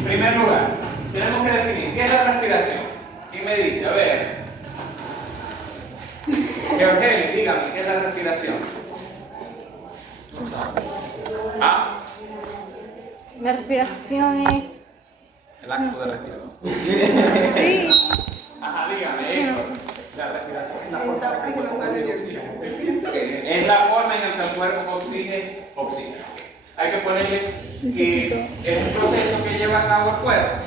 En primer lugar, tenemos que definir qué es la respiración. ¿Quién me dice? A ver. Georgeli, dígame, ¿qué es la respiración? ¿Ah? La respiración es... El acto de respirar. Sí. Ajá, dígame, Héctor. La respiración es la forma en que el cuerpo consigue oxígeno. Okay. Es la forma en que el cuerpo consigue oxígeno. Hay que ponerle que es un proceso que lleva a cabo el cuerpo.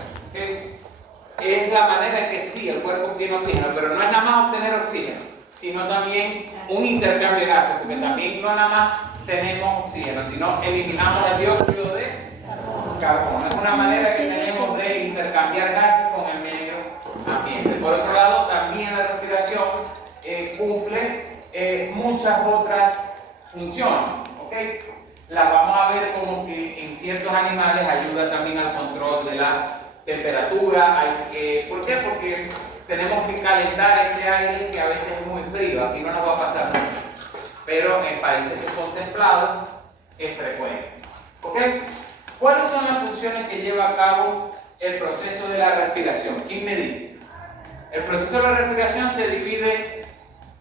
Es la manera en que sí, el cuerpo tiene oxígeno, pero no es nada más obtener oxígeno, sino también un intercambio de gases, porque también no nada más tenemos oxígeno, sino eliminamos el dióxido de carbono. Es una manera que tenemos de intercambiar gases con el medio ambiente. Por otro lado, también la respiración cumple muchas otras funciones. ¿Okay? Las vamos a ver como que en ciertos animales ayuda también al control de la temperatura. ¿Por qué? Porque tenemos que calentar ese aire que a veces es muy frío. Aquí no nos va a pasar mucho, pero en países que son templados es frecuente. ¿Ok? ¿Cuáles son las funciones que lleva a cabo el proceso de la respiración? ¿Quién me dice? El proceso de la respiración se divide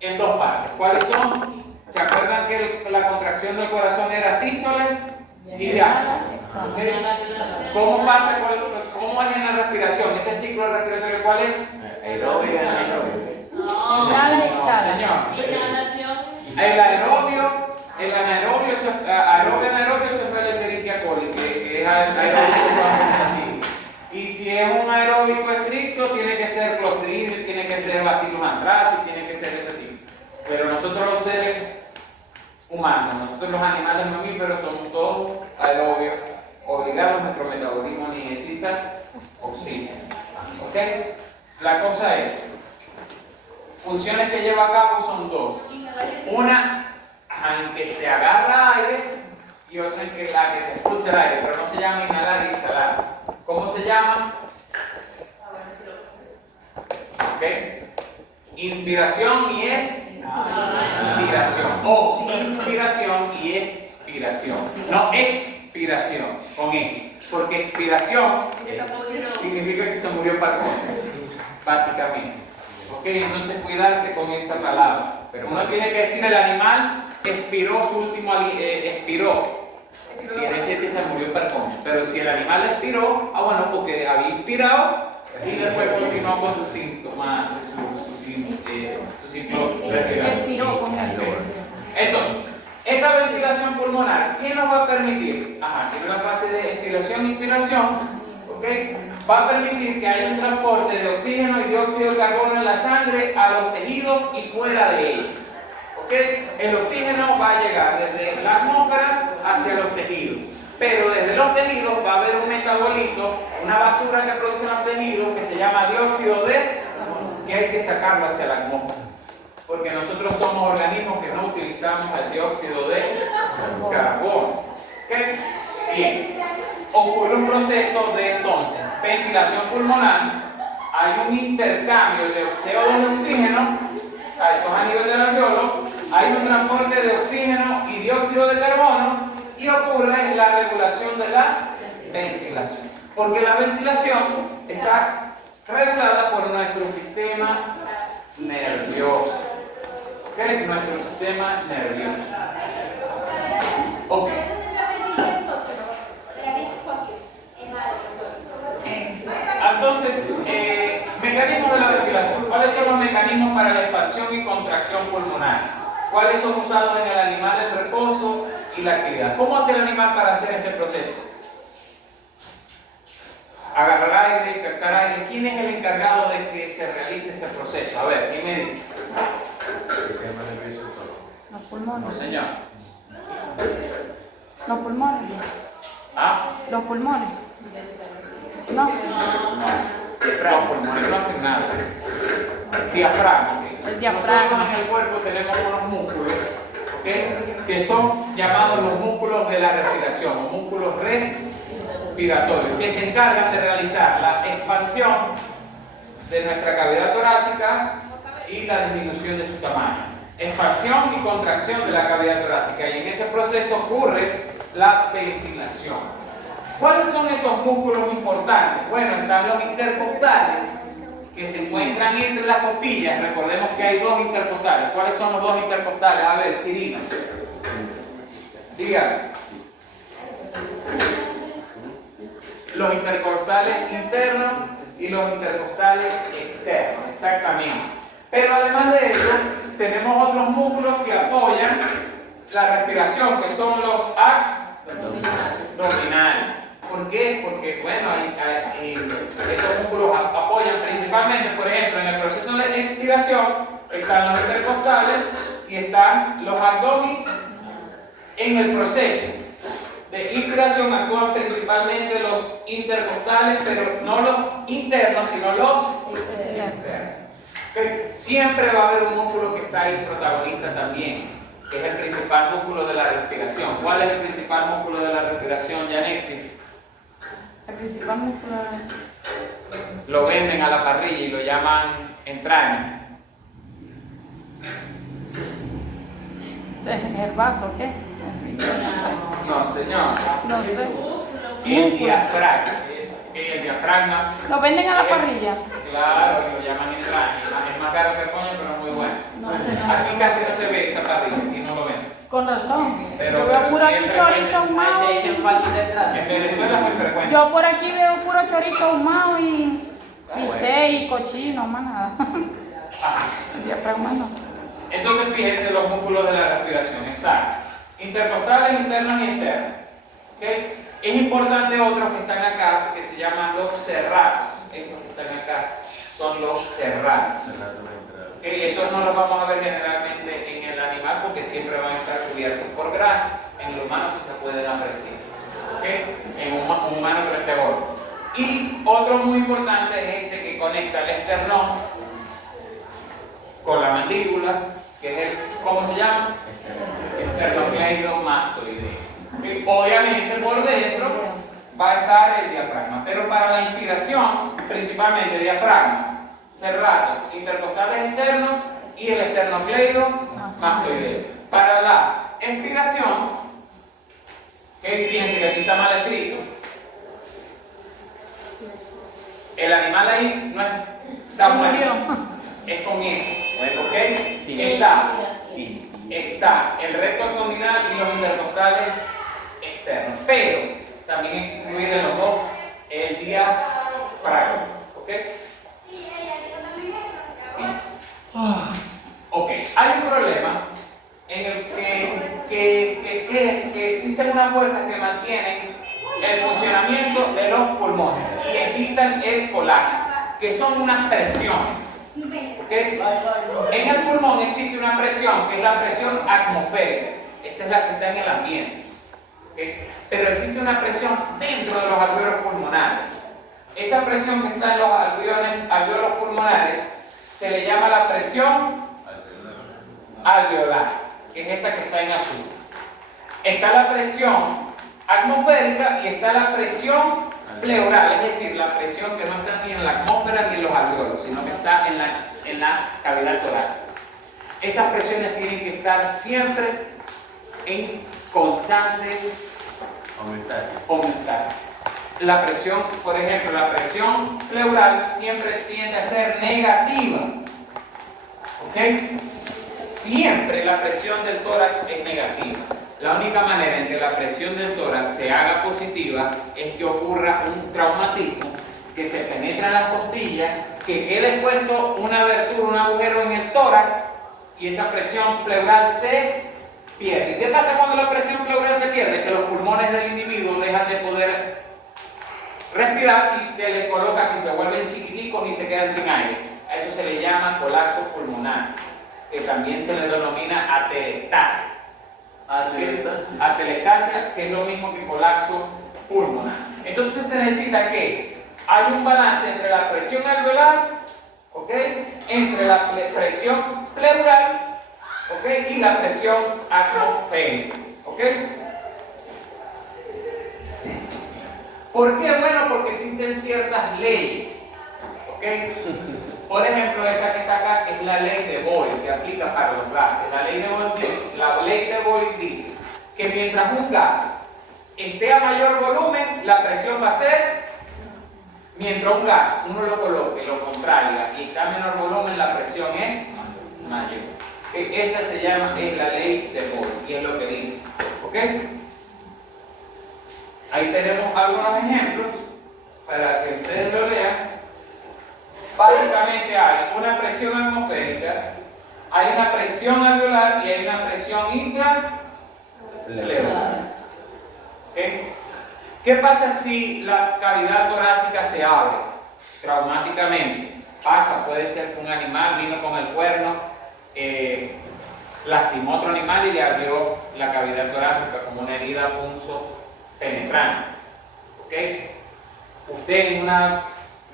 en dos partes. ¿Cuáles son? ¿Se acuerdan que la contracción del corazón era sístole y diástole? ¿Okay? ¿Cómo pasa? ¿Cómo es en la respiración? ¿Ese ciclo respiratorio cuál es? Aerobio y anaerobio. Inhala y exhala. Señor. Inhalación. El anaerobio, anaerobio se fue el Escherichia coli, que es aeróbico. Y si es un aeróbico estricto, tiene que ser Clostridium, tiene que ser Bacillus anthracis, tiene que ser ese tipo. Pero nosotros los seres humanos, nosotros los animales mamíferos somos todos aerobios, obligados, nuestro metabolismo necesita oxígeno. ¿Ok? La cosa es, funciones que lleva a cabo son dos. Una en que se agarra aire y otra en que la que se expulsa el aire, pero no se llama inhalar y exhalar. ¿Cómo se llama? ¿Ok? Inspiración y expiración. O inspiración y expiración. No expiración con X. Porque expiración significa que se murió para comer, básicamente. ¿Ok? Entonces cuidarse con esa palabra. Pero uno tiene que decir el animal expiró su último expiró. Si en ese que se murió para comer. Pero si el animal expiró, bueno, porque había inspirado y después continuó con sus síntomas, su ciclo respiratorio. Entonces, esta ventilación pulmonar, ¿qué nos va a permitir? Tiene una fase de expiración e inspiración, ¿ok? Va a permitir que haya un transporte de oxígeno y dióxido de carbono en la sangre a los tejidos y fuera de ellos. ¿Ok? El oxígeno va a llegar desde la atmósfera hacia los tejidos. Pero desde los tejidos va a haber un metabolito, una basura que producen los tejidos que se llama dióxido de carbono, que hay que sacarlo hacia la atmósfera. Porque nosotros somos organismos que no utilizamos el dióxido de carbono. ¿Okay? Bien. Ocurre un proceso de entonces ventilación pulmonar, hay un intercambio de CO2 y oxígeno, eso es a nivel del alveolo, hay un transporte de oxígeno y dióxido de carbono y ocurre la regulación de la ventilación. Porque la ventilación está regulada por nuestro sistema nervioso. ¿Qué es nuestro sistema nervioso? Ok. Entonces, mecanismos de la ventilación. ¿Cuáles son los mecanismos para la expansión y contracción pulmonar? ¿Cuáles son usados en el animal en reposo y la actividad? ¿Cómo hace el animal para hacer este proceso? Agarrar aire, captar aire. ¿Quién es el encargado de que se realice ese proceso? A ver, ¿quién me dice? Los pulmones. No, señor. Los pulmones. Los pulmones. No. Los pulmones no hacen nada. El diafragma. El diafragma. Nosotros en el cuerpo tenemos unos músculos, que son llamados los músculos de la respiración, o músculos respiratorios, que se encargan de realizar la expansión de nuestra cavidad torácica y la disminución de su tamaño. Expansión y contracción de la cavidad torácica, y en ese proceso ocurre la ventilación. ¿Cuáles son esos músculos importantes? Bueno, están los intercostales, que se encuentran entre las costillas. Recordemos que hay dos intercostales. ¿Cuáles son los dos intercostales? A ver, Chirino. Dígame. Los intercostales internos y los intercostales externos, exactamente. Pero además de eso, tenemos otros músculos que apoyan la respiración, que son los abdominales. ¿Por qué? Porque, bueno, estos músculos apoyan principalmente, por ejemplo, en el proceso de expiración, están los intercostales y están los abdominales. En el proceso de inspiración actúan principalmente los intercostales, pero no los internos, sino los externos. ¿Okay? Siempre va a haber un músculo que está ahí protagonista también, que es el principal músculo de la respiración. ¿Cuál es el principal músculo de la respiración, Yanexi? El principal músculo. Lo venden a la parrilla y lo llaman entraña. ¿El vaso qué? No, señor. No sé. El diafragma. El diafragma. ¿Lo venden a la parrilla? Claro, y lo llaman entraña. Es más caro que el coño, pero es muy bueno. No sé. Aquí casi no se ve esa parrilla y no lo ven. Con razón. Pero Yo veo puro aquí siempre chorizo ahumado. En Venezuela es muy frecuente. Yo por aquí veo puro chorizo ahumado y té y cochino, más nada. El diafragma no. Entonces fíjense los músculos de la respiración. Están intercostales, internos y externos. ¿Okay? Es importante otros que están acá, que se llaman los serratos. Estos que están acá son los serratos. ¿Okay? Esos no los vamos a ver generalmente en el animal porque siempre van a estar cubiertos por grasa. En el humano sí se pueden apreciar. ¿Okay? En un humano que no esté gordo. Y otro muy importante es este que conecta el esternón con la mandíbula, que es el, ¿cómo se llama? Esternocleidomastoideo. ¿Okay? Obviamente por dentro va a estar el diafragma, pero para la inspiración, principalmente diafragma, serrato, intercostales externos y el esternocleidomastoideo. Para la expiración, que fíjense que aquí está mal escrito, el animal ahí no está muerto, es con S, ¿ok? Está el recto abdominal y los intercostales externos, pero también incluir en los dos el diafragma, ¿ok? Ok, hay un problema en el que es que existen unas fuerzas que mantienen el funcionamiento de los pulmones y evitan el colapso, que son unas presiones. ¿Okay? En el pulmón existe una presión, que es la presión atmosférica. Esa es la que está en el ambiente. ¿Okay? Pero existe una presión dentro de los alvéolos pulmonares. Esa presión que está en los alvéolos pulmonares se le llama la presión alveolar, que es esta que está en azul. Está la presión atmosférica y está la presión pleural, es decir, la presión que no está ni en la atmósfera ni en los alvéolos, sino que está en la cavidad torácica. Esas presiones tienen que estar siempre en constante homeostasis. La presión, por ejemplo, la presión pleural siempre tiende a ser negativa. ¿Ok? Siempre la presión del tórax es negativa. La única manera en que la presión del tórax se haga positiva es que ocurra un traumatismo, que se penetra en las costillas, que quede puesto una abertura, un agujero en el tórax y esa presión pleural se pierde. ¿Y qué pasa cuando la presión pleural se pierde? Que los pulmones del individuo dejan de poder respirar y se les coloca, si se vuelven chiquiticos y se quedan sin aire. A eso se le llama colapso pulmonar, que también se le denomina atelectasia. Atelectasia, que es lo mismo que colapso pulmonar. Entonces se necesita que hay un balance entre la presión alveolar, ¿ok?, entre la presión pleural, ¿ok?, y la presión atmosférica, ¿ok? ¿Por qué? Bueno, porque existen ciertas leyes, ¿ok? Por ejemplo, esta que está acá es la ley de Boyle, que aplica para los gases. La ley de Boyle dice que mientras un gas esté a mayor volumen, la presión va a ser, mientras un gas uno lo coloque, lo contraiga y está a menor volumen, la presión es mayor. Esa se llama, es la ley de Bohr y es lo que dice. ¿Ok? Ahí tenemos algunos ejemplos para que ustedes lo lean. Básicamente hay una presión atmosférica, hay una presión alveolar y hay una presión intrapleural. ¿Okay? ¿Qué pasa si la cavidad torácica se abre traumáticamente? Pasa, puede ser que un animal vino con el cuerno, lastimó a otro animal y le abrió la cavidad torácica como una herida punzo penetrante. ¿Okay? Usted en una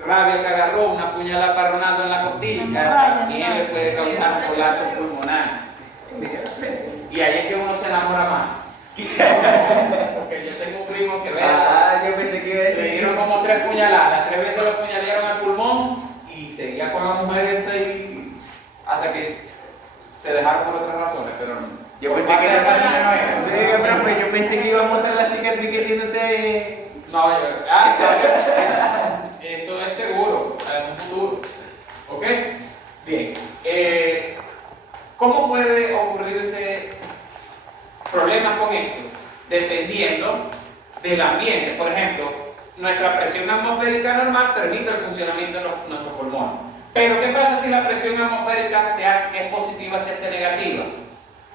rabia que agarró, una puñalada parronando en la costilla, también le puede causar un colapso pulmonar. Y ahí es que uno se enamora más. Porque yo tengo un primo que yo pensé que iba a decir. le dieron como 3 puñaladas, 3 veces lo puñalearon al pulmón y seguía con la mujer esa y hasta que se dejaron por otras razones, pero no. Yo pensé que era profe, yo pensé que iba a mostrar la cicatriz que tiene usted. No, eso es seguro, en un futuro. ¿Ok? Bien. ¿Cómo puede ocurrirse problemas con esto? Dependiendo del ambiente. Por ejemplo, nuestra presión atmosférica normal permite el funcionamiento de nuestros pulmones. Pero ¿qué pasa si la presión atmosférica que es positiva se hace negativa?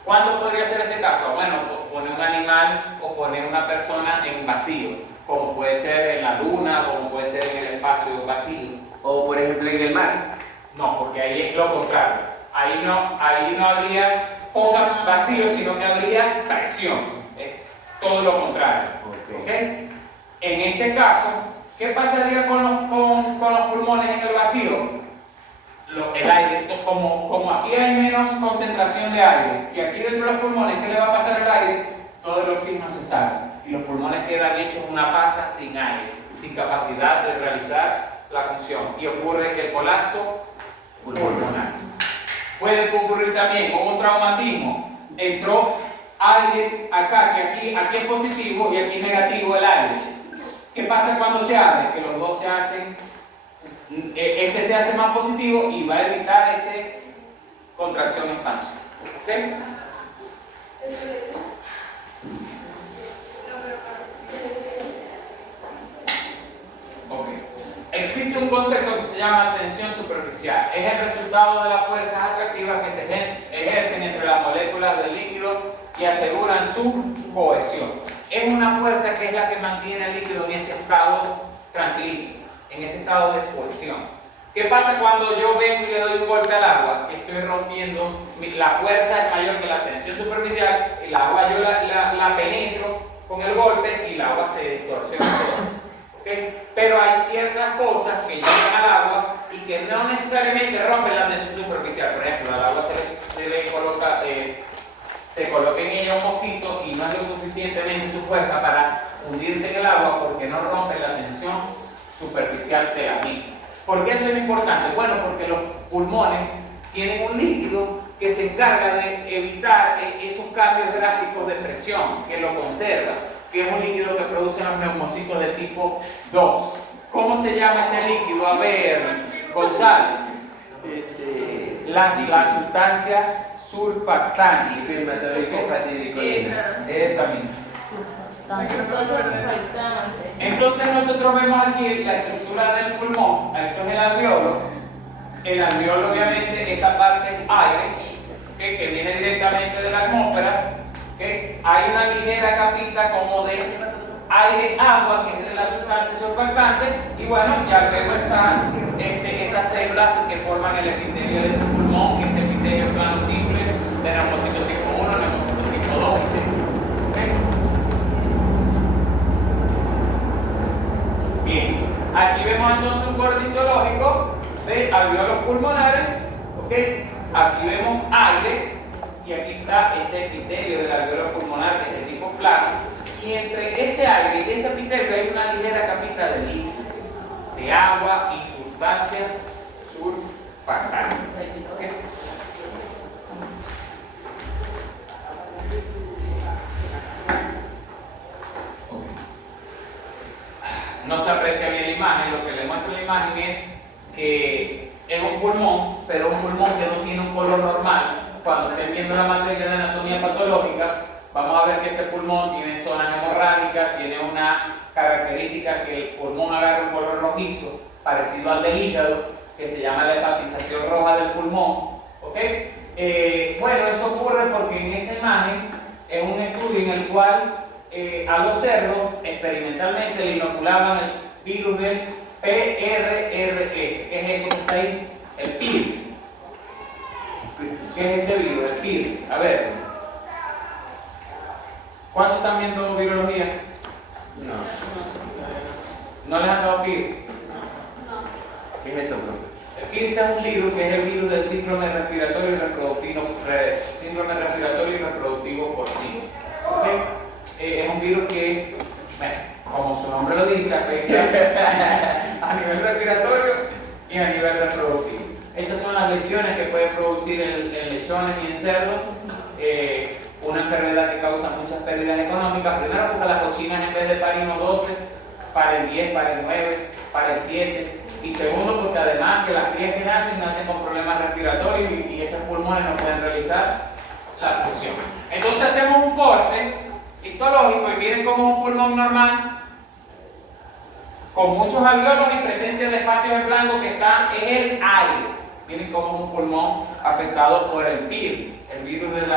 ¿Cuándo podría ser ese caso? Bueno, poner un animal o poner una persona en vacío, como puede ser en la luna, como puede ser en el espacio vacío. O por ejemplo en el mar. No, porque ahí es lo contrario. Ahí no habría poca vacío, sino que habría presión. Es todo lo contrario. ¿Okay? En este caso, ¿qué pasaría con los pulmones en el vacío? El aire, como aquí hay menos concentración de aire, y aquí dentro de los pulmones, ¿qué le va a pasar al aire? Todo el oxígeno se sale y los pulmones quedan hechos una masa sin aire, sin capacidad de realizar la función, y ocurre el colapso pulmonar. Puede ocurrir también con un traumatismo. Entró aire acá, que aquí es positivo y aquí es negativo el aire. ¿Qué pasa cuando se abre? Que los dos se hacen, este se hace más positivo y va a evitar ese contracción-expansión. ¿Okay? Ok. Existe un concepto que se llama tensión superficial. Es el resultado de las fuerzas atractivas que se ejercen entre las moléculas del líquido y aseguran su cohesión. Es una fuerza que es la que mantiene el líquido en ese estado tranquilo, en ese estado de cohesión. ¿Qué pasa cuando yo vengo y le doy un golpe al agua? Que estoy rompiendo, la fuerza es mayor que la tensión superficial, el agua yo la penetro con el golpe y el agua se distorsiona todo. ¿Okay? Pero hay ciertas cosas que llegan al agua y que no necesariamente rompen la tensión superficial. Por ejemplo, al agua se coloca en ella un mosquito y no es lo suficientemente su fuerza para hundirse en el agua porque no rompe la tensión superficial de la misma. ¿Por qué eso es importante? Bueno, porque los pulmones tienen un líquido que se encarga de evitar esos cambios drásticos de presión, que lo conserva, que es un líquido que producen los neumocitos de tipo 2. ¿Cómo se llama ese líquido? A ver, Gonzalo. La sustancia surfactante. Esa misma. Entonces nosotros vemos aquí la estructura del pulmón. Esto es el alveolo. El alveolo obviamente esta parte es aire, ¿okay? Que viene directamente de la atmósfera. ¿Okay? Hay una ligera capita como de aire-agua que es de la sustancia surfactante, y bueno, ya luego están esas células que forman el epitelio de ese pulmón, que es el epitelio plano simple de neumocitos tipo 1, neumocitos tipo 2 y 6. ¿Okay? Bien, aquí vemos entonces un corte histológico de alveolos pulmonares. ¿Okay? Aquí vemos aire y aquí está ese epitelio del alveolo pulmonar que es de tipo plano, y entre ese aire y ese epitelio hay una ligera capita de líquido, de agua y sustancia surfactante. ¿Okay? Ok. no se aprecia bien la imagen. Lo que le muestra la imagen es que es un pulmón, pero un pulmón que no tiene un color normal. Cuando estén viendo la materia de anatomía patológica, vamos a ver que ese pulmón tiene zonas hemorrágicas, tiene una característica que el pulmón agarra un color rojizo, parecido al del hígado, que se llama la hepatización roja del pulmón. ¿Ok? Bueno, eso ocurre porque en esa imagen es un estudio en el cual a los cerdos experimentalmente le inoculaban el virus del PRRS. ¿Qué es eso que está ahí? El PIRS. ¿Qué es ese virus? El PIRS. A ver. ¿Cuántos están viendo virología? No. ¿No les han dado PIRS? ¿Qué es eso, profe? El PIRS es un virus que es el virus del síndrome respiratorio y reproductivo porcino. ¿Okay? Es un virus que, bueno, como su nombre lo dice, afecta a nivel respiratorio y a nivel reproductivo. Estas son las lesiones que puede producir en lechones y en cerdos. Una enfermedad que causa muchas pérdidas económicas. Primero, porque las cochinas en vez de parir 12, paren 10, paren 9, paren 7. Y segundo, porque además que las crías que nacen con problemas respiratorios y esos pulmones no pueden realizar la función. Entonces hacemos un corte histológico y miren cómo es un pulmón normal, con muchos alveolos y presencia de espacios en blanco que están en el aire. Miren cómo es un pulmón afectado por el PIRS, el virus del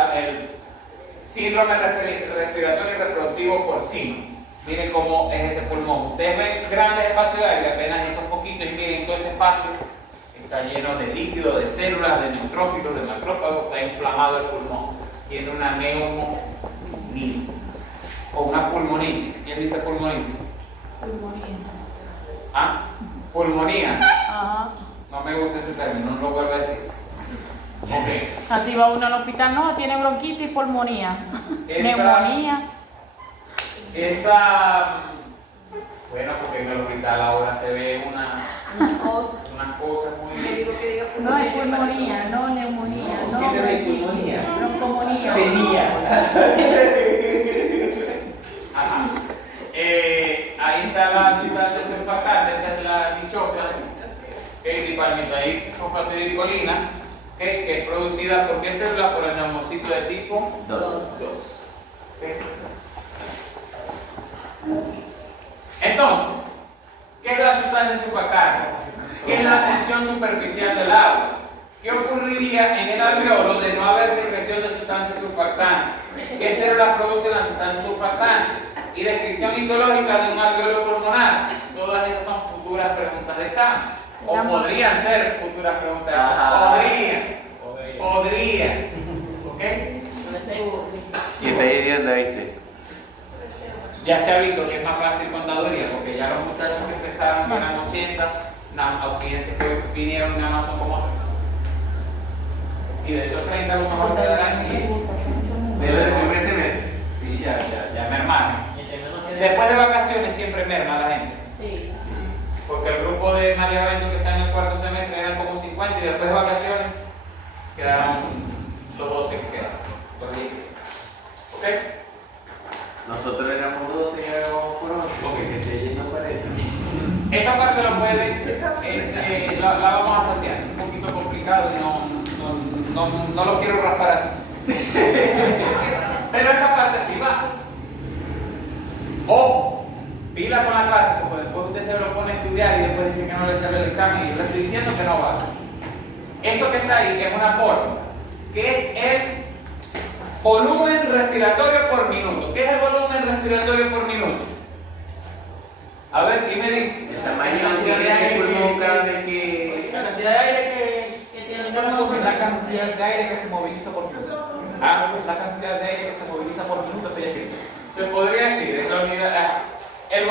síndrome respiratorio y reproductivo porcino. Miren cómo es ese pulmón. Ustedes ven grandes espacios de aire, apenas estos poquitos, y miren todo este espacio. Está lleno de líquido, de células, de neutrófilos, de macrófagos, está inflamado el pulmón. Tiene una neumonía o una pulmonitis. ¿Quién dice pulmonitis? Pulmonía. ¿Ah? Pulmonía. Ajá. No me gusta ese término, no lo vuelvo a decir. Ok. Así va uno al hospital, no, tiene bronquitis y pulmonía. Neumonía. Bueno, porque en el hospital ahora se ve unas cosas muy... No es pulmonía, no neumonía, no ¿Qué te ve pulmonía? broncomonía. Tenía. Ajá. Ahí está la sustancia surfactante, esta es la dichosa, dipalmitoid sulfatidilcolina, que es producida por qué célula, por el neumocito de tipo 2. Entonces, ¿qué es la sustancia surfactante? ¿Qué es la tensión superficial del agua? ¿Qué ocurriría en el alveolo de no haber secreción de sustancia surfactante? ¿Qué células producen la sustancia surfactante? Y descripción histológica de un alveolo pulmonar. Todas esas son futuras preguntas de examen. O podrían ser futuras preguntas de examen. Podrían. ¿Ok? Y está idiota, ¿viste? Ya se ha visto que es más fácil contaduría, porque ya los muchachos que empezaron que eran 80, fíjense que vinieron nada más son como 30. Y de esos 30 a lo mejor quedarán 10. ¿Pero del primer semestre? Sí, ya mermaron. Después de vacaciones siempre merma la gente. Sí. Porque el grupo de María Bento que está en el cuarto semestre eran como 50 y después de vacaciones quedaron los 12 que quedan. Los 10 que quedan. ¿Ok? Nosotros éramos 12 y ahora vamos por 11. Porque que no parece. Esta parte lo pueden, la vamos a saltear. Un poquito complicado y no lo quiero raspar así. Pero esta parte sí va. O pila con la clase, porque después usted se lo pone a estudiar y después dice que no le sale el examen y yo le estoy diciendo que no va. Eso que está ahí es una fórmula, que es el volumen respiratorio por minuto. ¿Qué es el volumen respiratorio por minuto? A ver, ¿quién me dice? El tamaño de ese pulmón cada vez que... La cantidad de aire que tiene el pulmón. La cantidad de aire que se moviliza por minuto. La cantidad de aire que se moviliza por minuto estoy escrito. Se podría decir, en la unidad, el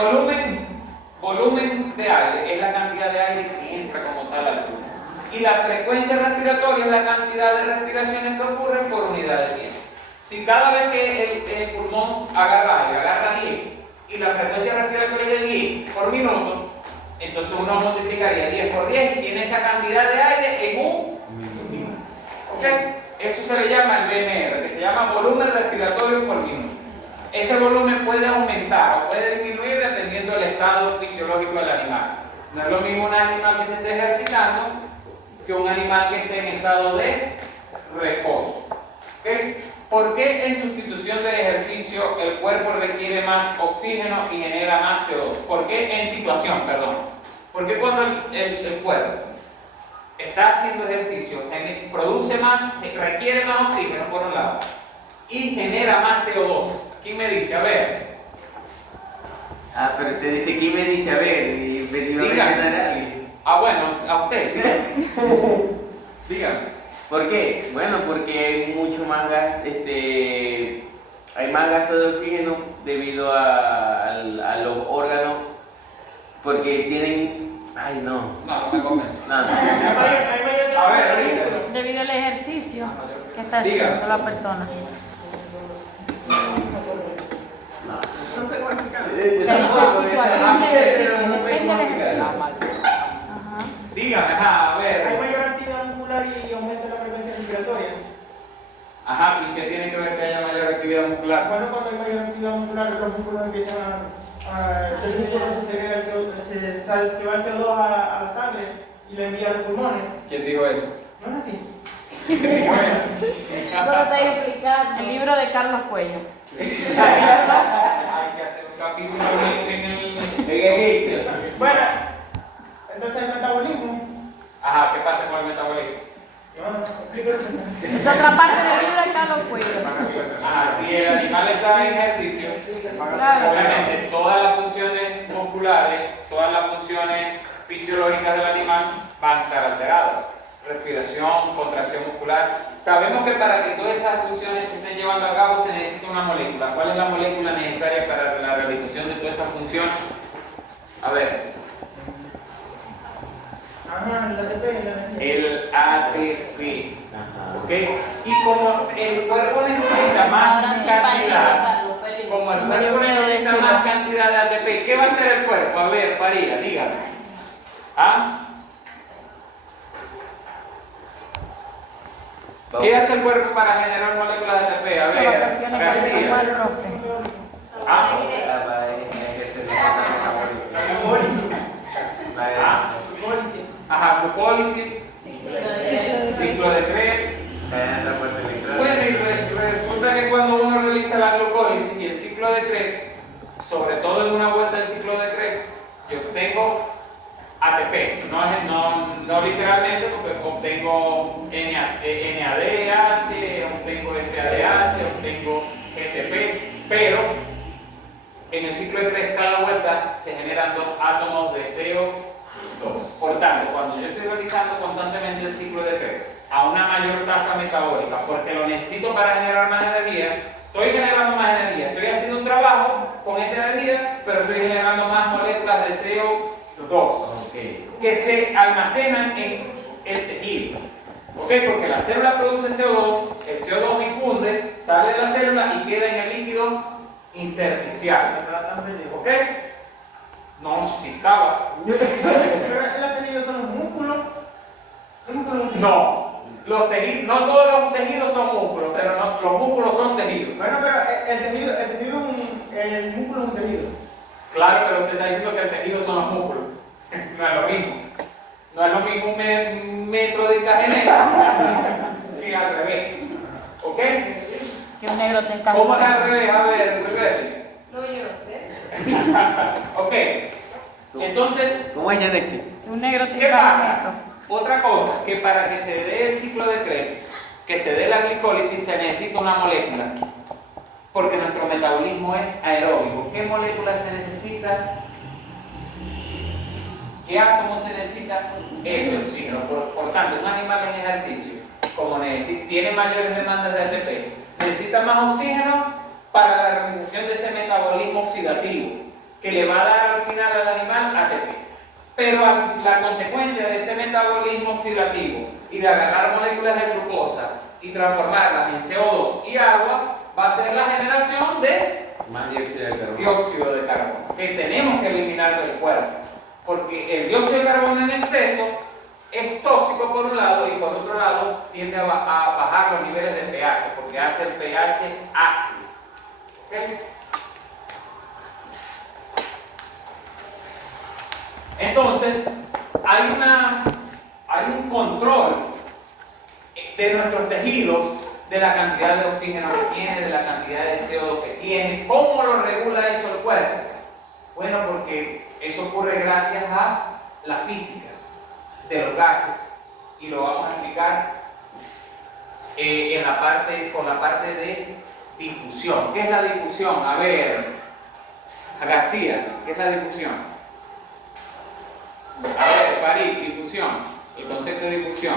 volumen de aire es la cantidad de aire que entra como tal al pulmón. Y la frecuencia respiratoria es la cantidad de respiraciones que ocurren por unidad de tiempo. Si cada vez que el pulmón agarra aire, agarra 10, y la frecuencia respiratoria es de 10 por minuto, entonces uno multiplicaría 10 por 10 y tiene esa cantidad de aire en un minuto. ¿Ok? Esto se le llama el BMR, que se llama volumen respiratorio por minuto. Ese volumen puede aumentar o puede disminuir dependiendo del estado físico fisiológico del animal. No es lo mismo un animal que se esté ejercitando que un animal que esté en estado de reposo. ¿Okay? ¿Por qué en sustitución de ejercicio el cuerpo requiere más oxígeno y genera más CO2? ¿Por qué en situación, perdón? ¿Por qué cuando el cuerpo está haciendo ejercicio produce más, requiere más oxígeno por un lado y genera más CO2? Aquí me dice, a ver. Ah, pero usted dice, ¿quién me dice? A ver, y me iba a Diga. mencionar a alguien. Ah, bueno, a usted. Dígame. ¿Por qué? Bueno, porque hay mucho más hay más gasto de oxígeno debido a los órganos, porque tienen, ay no, No me convence. no, no. A ver, dígame. Debido al ejercicio que está Diga. haciendo la persona. Yo Esa tampoco, situación de ejercicio, no sé depende cómo del explicar. ejercicio. Ajá. Dígame, ajá, a Hay ver. mayor actividad muscular y aumenta la frecuencia respiratoria. Ajá, ¿y qué tiene que ver que haya mayor actividad muscular? Bueno, cuando hay mayor actividad muscular, los músculos empiezan del músculo se segrega el CO2, se va el CO2 a la sangre y lo envía a los pulmones. ¿Quién dijo eso? ¿No es así? ¿Quién dijo eso? Yo lo estoy explicando. El libro de Carlos Cuello. Hay que hacer un capítulo en el... Bueno, entonces el metabolismo. Ajá, ¿qué pasa con el metabolismo? No, explícalo. Es otra parte del libro de Carlos Cuello. Ajá, si el animal está en ejercicio, Claro. obviamente todas las funciones musculares, todas las funciones fisiológicas del animal van a estar alteradas. Respiración, contracción muscular. Sabemos que para que todas esas funciones se estén llevando a cabo se necesita una molécula. ¿Cuál es la molécula necesaria para la realización de todas esas funciones? A ver, Ajá, el ATP, el ATP. Ajá. ¿Ok? Y como el cuerpo necesita más Ahora sí, cantidad, Carlos, peligro. como el Me dio cuerpo miedo necesita decirlo. más cantidad de ATP, ¿qué va a hacer el cuerpo? A ver, Faría, dígame. ¿Ah? ¿Qué hace el cuerpo para generar moléculas de ATP? A De ver, vacaciones al García. profe. ¿Ah? Ah. Ajá, glucólisis, ciclo de Krebs. Bueno, y resulta que cuando uno realiza la glucólisis y el ciclo de Krebs, sobre todo en una vuelta del ciclo de Krebs, yo obtengo ATP, no literalmente porque obtengo NADH, obtengo FADH, obtengo GTP, pero en el ciclo de Krebs cada vuelta se generan 2 átomos de CO2. Por tanto, cuando yo estoy realizando constantemente el ciclo de Krebs a una mayor tasa metabólica, porque lo necesito para generar más energía, estoy generando más energía, estoy haciendo un trabajo con esa energía, pero estoy generando más moléculas de CO2 que se almacenan en el tejido. ¿Ok? Porque la célula produce CO2, el CO2 difunde, sale de la célula y queda en el líquido intersticial. ¿Ok? No, si estaba. Pero el tejido son los músculos. Los músculos. No, los tejidos, no todos los tejidos son músculos, pero no, los músculos son tejidos. Bueno, pero el músculo es un tejido. Claro, pero usted está diciendo que el tejido son los músculos. No es lo mismo. No es lo mismo un metro de cajenera que al revés. ¿Ok? Que un negro te encaja. ¿Cómo es al revés? A ver, Riverde. No, yo no sé. Ok. Entonces, ¿Cómo es Yanexi? Que un negro te ¿qué encaja. pasa? Otra cosa, que para que se dé el ciclo de Krebs, que se dé la glicólisis, se necesita una molécula. Porque nuestro metabolismo es aeróbico. ¿Qué molécula se necesita? ¿Qué átomo se necesita? El de oxígeno. Por tanto, un animal en ejercicio, como tiene mayores demandas de ATP, necesita más oxígeno para la realización de ese metabolismo oxidativo, que le va a dar al final al animal ATP. Pero la consecuencia de ese metabolismo oxidativo y de agarrar moléculas de glucosa y transformarlas en CO2 y agua, va a ser la generación de Más dióxido de carbono. dióxido de carbono, que tenemos que eliminar del cuerpo. Porque el dióxido de carbono en exceso es tóxico por un lado y por otro lado tiende a bajar los niveles de pH, porque hace el pH ácido. ¿Ok? Entonces, hay un control de nuestros tejidos, de la cantidad de oxígeno que tiene, de la cantidad de CO2 que tiene. ¿Cómo lo regula eso el cuerpo? Bueno, porque eso ocurre gracias a la física de los gases, y lo vamos a explicar con la parte de difusión. ¿Qué es la difusión? A ver, García, ¿qué es la difusión? A ver, Farid, difusión, el concepto de difusión.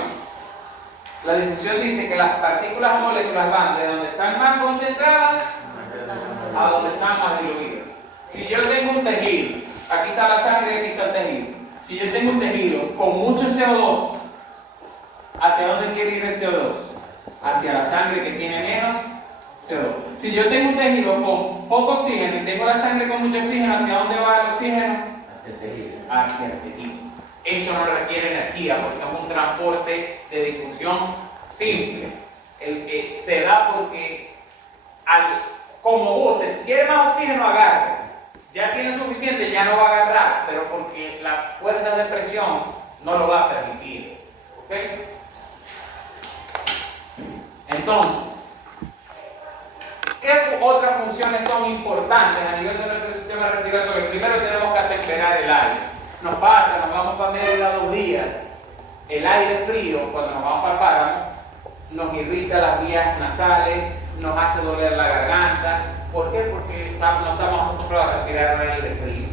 La difusión dice que las partículas o moléculas van de donde están más concentradas a donde están más diluidas. Si yo tengo un tejido, aquí está la sangre y aquí está el tejido. Si yo tengo un tejido con mucho CO2, ¿hacia dónde quiere ir el CO2? Hacia la sangre que tiene menos CO2. Si yo tengo un tejido con poco oxígeno y tengo la sangre con mucho oxígeno, ¿hacia dónde va el oxígeno? Hacia el tejido. Hacia el tejido. Eso no requiere energía porque es un transporte de difusión simple. Se da porque, como guste, si quiere más oxígeno, agarre. Ya tiene suficiente, ya no va a agarrar, pero porque la fuerza de presión no lo va a permitir. ¿Ok? Entonces, ¿qué otras funciones son importantes a nivel de nuestro sistema respiratorio? Primero tenemos que atemperar el aire. Nos pasa, nos vamos para media 2 días, el aire frío, cuando nos vamos para el páramo, nos irrita las vías nasales, nos hace doler la garganta. ¿Por qué? Porque no estamos acostumbrados a respirar aire frío.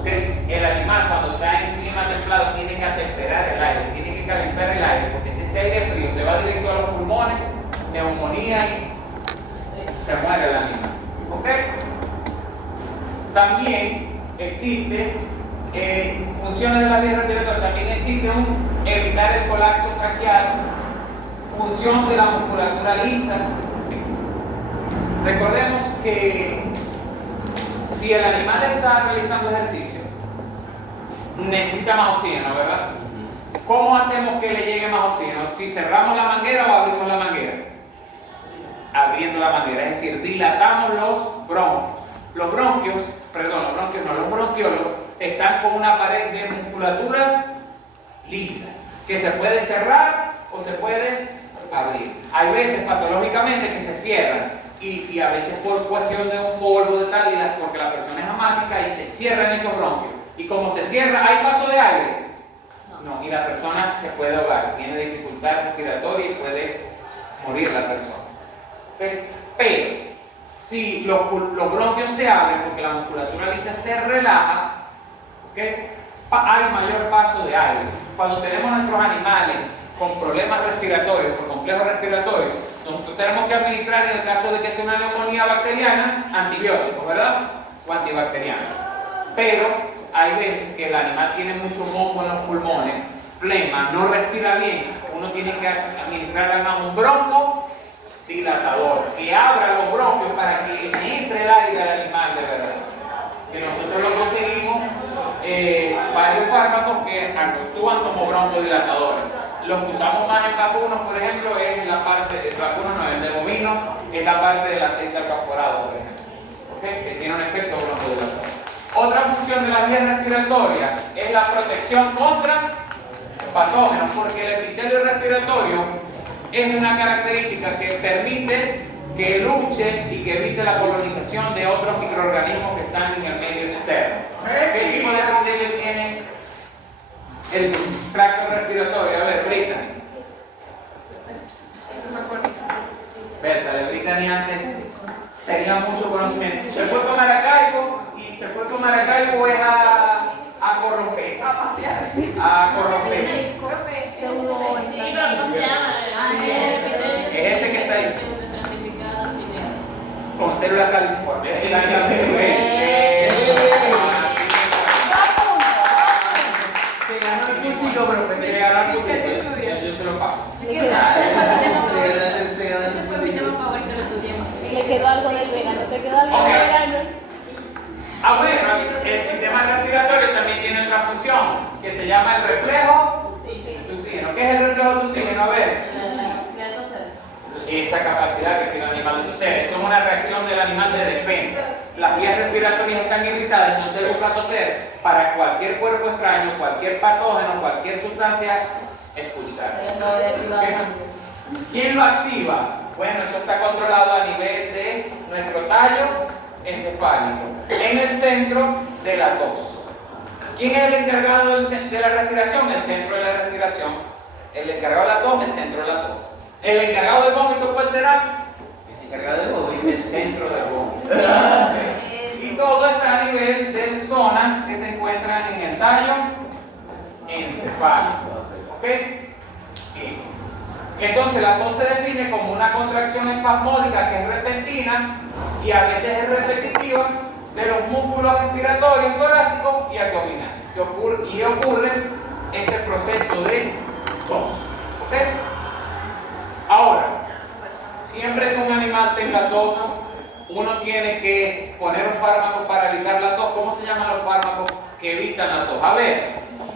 ¿Okay? El animal, cuando está en clima templado, tiene que atemperar el aire, tiene que calentar el aire, porque si ese aire frío se va directo a los pulmones, neumonía y se muere el animal. ¿Ok? También existe funciones de la vía respiratoria, también existe evitar el colapso traqueal, función de la musculatura lisa. Recordemos que si el animal está realizando ejercicio, necesita más oxígeno, ¿verdad? ¿Cómo hacemos que le llegue más oxígeno? Si cerramos la manguera o abrimos la manguera. Abriendo la manguera, es decir, dilatamos los bronquios. Los bronquiolos están con una pared de musculatura lisa, que se puede cerrar o se puede abrir. Hay veces patológicamente que se cierran y a veces por cuestión de un polvo de tal, porque la persona es asmática y se cierran esos bronquios. Y como se cierra, ¿hay paso de aire? No, y la persona se puede ahogar, tiene dificultad respiratoria y puede morir la persona. ¿Okay? Pero si los bronquios se abren porque la musculatura lisa se relaja, ¿okay? Hay mayor paso de aire. Cuando tenemos nuestros animales con problemas respiratorios, con complejos respiratorios, nosotros tenemos que administrar, en el caso de que sea una neumonía bacteriana, antibióticos, ¿verdad? O antibacterianos. Pero hay veces que el animal tiene mucho moco en los pulmones, flema, no respira bien, uno tiene que administrar además un broncodilatador que abra los bronquios para que entre el aire al animal de verdad. Que nosotros lo conseguimos, varios fármacos que actúan como broncodilatadores. Los que usamos más en vacunos, por ejemplo, es la parte de vacunos, no, el de bovino, es la parte del aceite alcaforado, por ejemplo, ¿okay? Que tiene un efecto broncodilatador. Otra función de las vías respiratorias es la protección contra patógenos, porque el epitelio respiratorio es una característica que permite que luche y que evite la colonización de otros microorganismos que están en el medio externo. ¿Qué tipo de epitelio tiene el tracto respiratorio? A ver, Brittany. Brittany antes tenía mucho conocimiento. Se fue con Maracaibo y se fue con Maracaibo es a corromper. A corromper. Es ese que está ahí. Con células caliciformes. Exactamente. Se ganó el puntico, pero pensé que ganó el puntico. Yo se lo pago. Ese fue mi tema favorito, lo estudiamos. Le quedó algo del vegano, te quedó algo del vegano. Bueno, el sistema respiratorio también tiene otra función que se llama el reflejo tucígeno. ¿Qué es el reflejo tucígeno? A ver. Esa capacidad que tiene el animal de toser. Eso es una reacción del animal de defensa. las vías respiratorias están irritadas, entonces busca toser para cualquier cuerpo extraño, cualquier patógeno, cualquier sustancia expulsar. ¿Quién lo activa? Bueno, eso está controlado a nivel de nuestro tallo encefálico, en el centro de la tos. ¿Quién es el encargado de la respiración? El centro de la respiración. El encargado de la tos, el centro de la tos. ¿El encargado del vómito cuál será? El encargado del vómito, el centro del vómito. Y todo está a nivel de zonas que se encuentran en el tallo encefálico. ¿Ok? Entonces la tos se define como una contracción espasmódica que es repentina y a veces es repetitiva de los músculos respiratorios torácicos y abdominales. Y ocurre ese proceso de tos. ¿Ok? Ahora, siempre que un animal tenga tos, uno tiene que poner un fármaco para evitar la tos. ¿Cómo se llaman los fármacos que evitan la tos? A ver,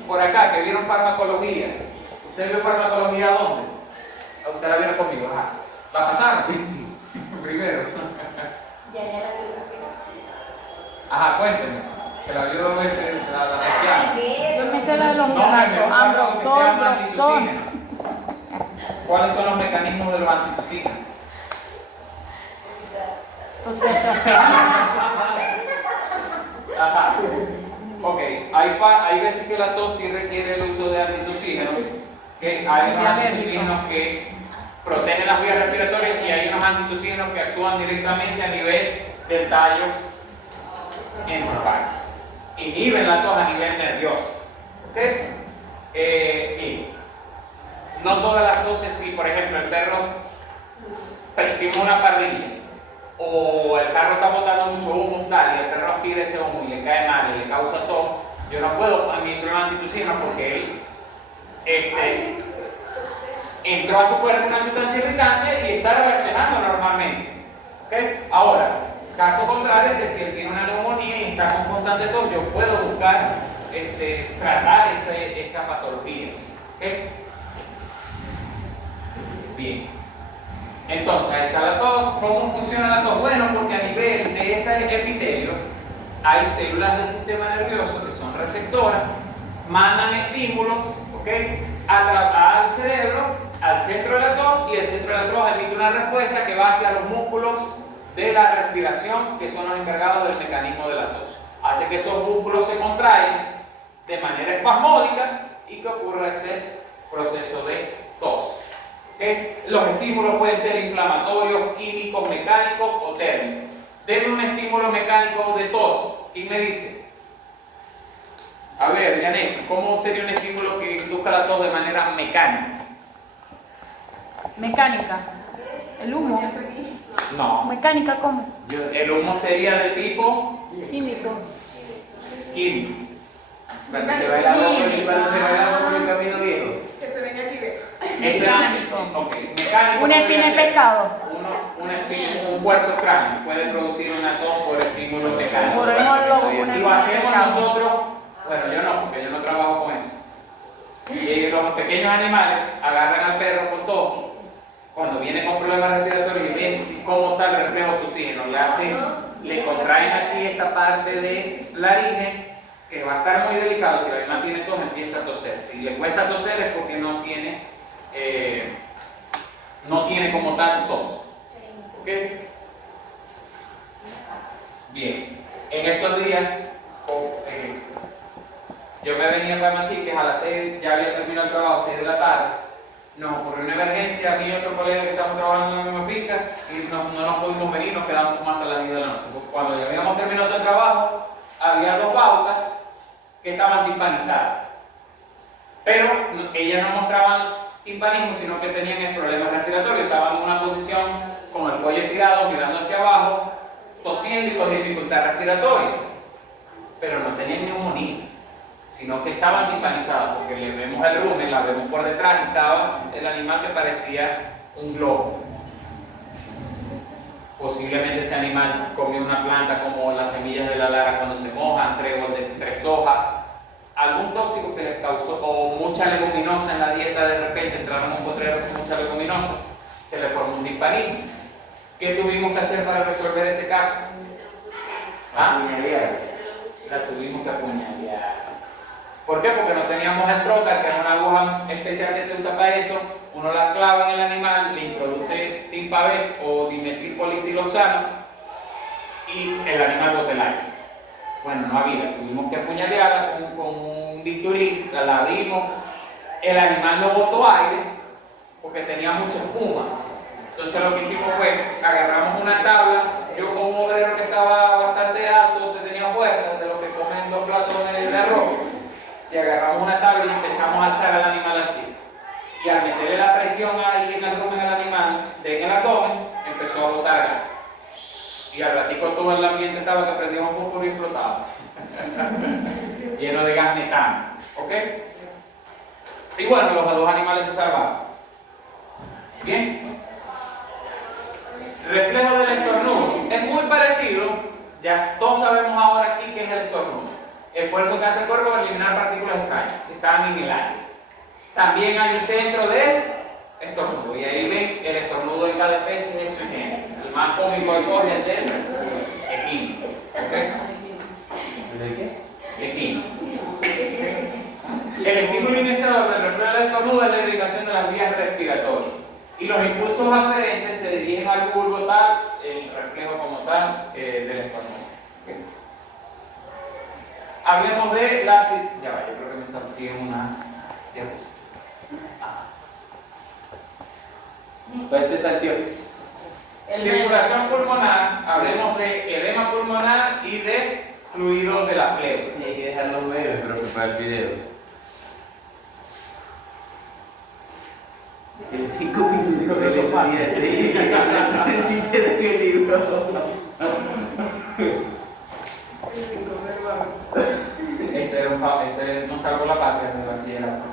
por acá, que vieron farmacología. ¿Usted vio farmacología dónde? Usted la vieron conmigo. Ajá. ¿Va a pasar? Primero. Ajá, cuénteme. Que la vio 2 veces la Yo me sé la de los muchachos. Ambroxol, Broxol. ¿Cuáles son los mecanismos de los antitusinas? Ajá. Ok, hay veces que la tos sí requiere el uso de antitusinos, que hay unos antitusinos que protegen las vías respiratorias y hay unos antitusinos que actúan directamente a nivel del tallo encefálico. Inhiben la tos a nivel nervioso. ¿Ok? Y no todas las toses, si por ejemplo el perro percibe una parrilla o el carro está botando mucho humo tal y el perro aspira ese humo y le cae mal y le causa tos, yo no puedo administrar un antitusino porque él entró a su cuerpo una sustancia irritante y está reaccionando normalmente. ¿Okay? Ahora, caso contrario es que si él tiene una neumonía y está con constante tos, yo puedo buscar tratar esa patología. ¿Okay? Bien. Entonces, ahí está la tos. ¿Cómo funciona la tos? Bueno, porque a nivel de ese epitelio hay células del sistema nervioso que son receptoras, mandan estímulos, ¿ok?, al cerebro, al centro de la tos, y el centro de la tos emite una respuesta que va hacia los músculos de la respiración, que son los encargados del mecanismo de la tos. Hace que esos músculos se contraen de manera espasmódica y que ocurra ese proceso de tos. ¿Okay? Los estímulos pueden ser inflamatorios, químicos, mecánicos o térmicos. Denme un estímulo mecánico de tos. ¿Quién me dice? A ver, Yanesi, ¿cómo sería un estímulo que induzca la tos de manera mecánica? Mecánica. El humo. No. Mecánica, ¿cómo? El humo sería de tipo Químico. químico. Cuando se va el agua por el camino viejo. Que te venga aquí, ve. Mecánico. Mecánico. Una espina de pescado. Un cuerpo extraño puede producir una tos por estímulo mecánico. Por el morlo, una Y lo espina de hacemos pescado. nosotros, bueno, yo no, porque yo no trabajo con eso. Y los pequeños animales agarran al perro con tos. Cuando viene con problemas respiratorios y ven cómo está el reflejo de oxígeno, le contraen aquí esta parte de laringe, que va a estar muy delicado. Si la animal tiene tos, empieza a toser. Si le cuesta toser es porque no tiene como tal tos. ¿Ok? Bien. En estos días, yo me venía para Machiques a las 6, ya había terminado el trabajo, 6 de la tarde. Nos ocurrió una emergencia, a mí y otro colega que estamos trabajando en la misma finca y no nos pudimos venir, nos quedamos como hasta las 10 de la noche. Cuando ya habíamos terminado el trabajo, había 2 bautas que estaban timpanizadas. Pero ellas no mostraban timpanismo, sino que tenían el problema respiratorio. Estaban en una posición con el cuello estirado, mirando hacia abajo, tosiendo y con dificultad respiratoria. Pero no tenían neumonía, sino que estaban timpanizadas, porque le vemos el rumen, la vemos por detrás y estaba el animal que parecía un globo. Posiblemente ese animal comió una planta como las semillas de la lara cuando se mojan, tres hojas, algún tóxico que les causó, o mucha leguminosa en la dieta, de repente entraron en un potrero con mucha leguminosa, se le formó un timpanismo. ¿Qué tuvimos que hacer para resolver ese caso? ¿Ah? Apuñalear. La tuvimos que apuñalear. ¿Por qué? Porque no teníamos el trocar, que es una aguja especial que se usa para eso. Uno la clava en el animal, le introduce Timpavez o dimetilpolixiloxano y el animal bota el aire. Bueno, no había, tuvimos que apuñalearla con un bisturí, la abrimos, el animal no botó aire porque tenía mucha espuma. Entonces lo que hicimos fue, agarramos una tabla, yo con un obrero que estaba bastante alto, que tenía fuerza, de lo que comen 2 platos de arroz, y agarramos una tabla y empezamos a alzar al animal así. Y al meterle la presión ahí en el abdomen al animal, en el abdomen, empezó a botar aire. Y al ratico todo el ambiente estaba que prendía un fósforo y explotaba. Lleno de gas metano. ¿Ok? Y bueno, los 2 animales se salvaron. Bien. Reflejo del estornudo. Es muy parecido. Ya todos sabemos ahora aquí qué es el estornudo. Esfuerzo que hace el cuerpo para eliminar partículas extrañas que estaban en el aire. También hay un centro del estornudo. Y ahí ven el estornudo de cada especie es su género. El más cómico de todos es el del equino. ¿Ok? ¿De qué? Equino. El estímulo iniciador del reflejo del estornudo es la irrigación de las vías respiratorias. Y los impulsos aferentes se dirigen al bulbo tal, el reflejo como tal del estornudo. ¿Okay? Hablemos de la... Ya va, yo creo que me salté una... ¿Cuál te saltió? Circulación pulmonar, hablemos de edema pulmonar y de fluido de la pleura. Tiene que dejar los memes, pero para el video. El 5 minutos que lo pasa. El sitio de libro. Ese no salvó la patria de bachillerato.